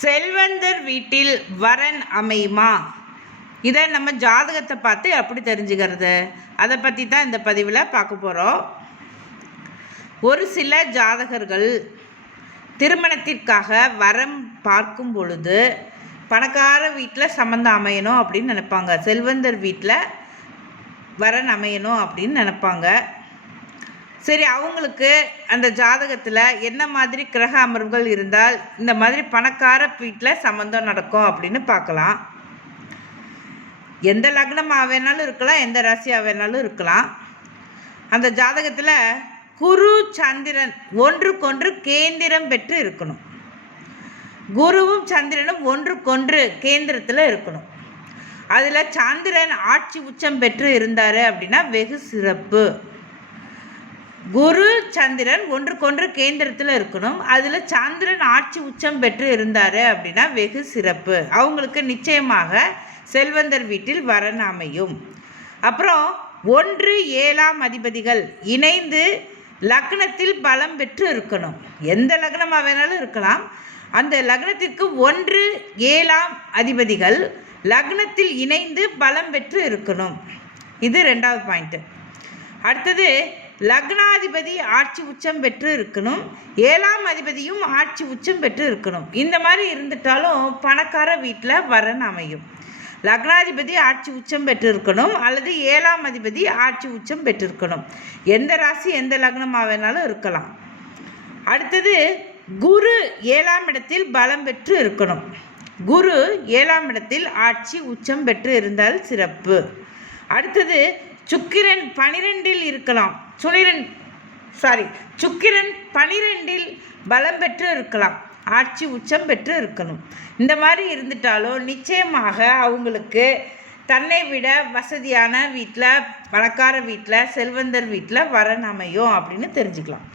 செல்வந்தர் வீட்டில் வரன் அமையுமா? இதை நம்ம ஜாதகத்தை பார்த்து எப்படி தெரிஞ்சுக்கிறது? அதை பற்றி தான் இந்த பதிவில் பார்க்க போகிறோம் ஒரு சில ஜாதகர்கள் திருமணத்திற்காக வரம் பார்க்கும் பொழுது பணக்கார வீட்டில் சம்மந்தம் அமையணும் அப்படின்னு நினைப்பாங்க. செல்வந்தர் வீட்டில் வரன் அமையணும் அப்படின்னு நினைப்பாங்க. சரி அவங்களுக்கு அந்த ஜாதகத்தில் என்ன மாதிரி கிரக அமர்வுகள் இருந்தால் இந்த மாதிரி பணக்கார வீட்டில் சம்மந்தம் நடக்கும் அப்படின்னு பார்க்கலாம். எந்த லக்னமாக வேணாலும் இருக்கலாம் எந்த ராசியாக வேணாலும் இருக்கலாம். அந்த ஜாதகத்தில் குரு சந்திரன் ஒன்றுக்கொன்று கேந்திரம் பெற்று இருக்கணும். குருவும் சந்திரனும் ஒன்றுக்கொன்று கேந்திரத்தில் இருக்கணும். அதில் சந்திரன் ஆட்சி உச்சம் பெற்று இருந்தார் அப்படின்னா வெகு சிறப்பு. குரு சந்திரன் ஒன்றுக்கொன்று கேந்திரத்தில் இருக்கணும். அதில் சந்திரன் ஆட்சி உச்சம் பெற்று இருந்தார் அப்படின்னா வெகு சிறப்பு. அவங்களுக்கு நிச்சயமாக செல்வந்தர் வீட்டில் வரன் அமையும். அப்புறம் ஒன்று ஏழாம் அதிபதிகள் இணைந்து லக்னத்தில் பலம் பெற்று இருக்கணும். எந்த லக்னமாக வேணாலும் இருக்கலாம். அந்த லக்னத்திற்கு ஒன்று ஏழாம் அதிபதிகள் லக்னத்தில் இணைந்து பலம் பெற்று இருக்கணும். இது ரெண்டாவது பாயிண்ட்டு அடுத்தது லக்னாதிபதி ஆட்சி உச்சம் பெற்று இருக்கணும். ஏழாம் அதிபதியும் ஆட்சி உச்சம் பெற்று இருக்கணும். இந்த மாதிரி இருந்துட்டாலும் பணக்கார வீட்டில் வரன் அமையும். லக்னாதிபதி ஆட்சி உச்சம் பெற்று இருக்கணும். அல்லது ஏழாம் அதிபதி ஆட்சி உச்சம் பெற்றிருக்கணும் எந்த ராசி எந்த லக்னமாக வேணாலும் இருக்கலாம். அடுத்தது குரு ஏழாம் இடத்தில் பலம் பெற்று இருக்கணும். குரு ஏழாம் இடத்தில் ஆட்சி உச்சம் பெற்று இருந்தால் சிறப்பு. அடுத்தது சுக்கிரன் பனிரெண்டில் இருக்கலாம். சுனிரன் சாரி சுக்கிரன் பனிரெண்டில் பலம் பெற்று இருக்கலாம். ஆட்சி உச்சம் பெற்று இருக்கணும். இந்த மாதிரி இருந்துட்டாலும் நிச்சயமாக அவங்களுக்கு தன்னை விட வசதியான வீட்டில் பணக்கார வீட்டில் செல்வந்தர் வீட்டில் வரன் அமையும் அப்படின்னு தெரிஞ்சுக்கலாம்.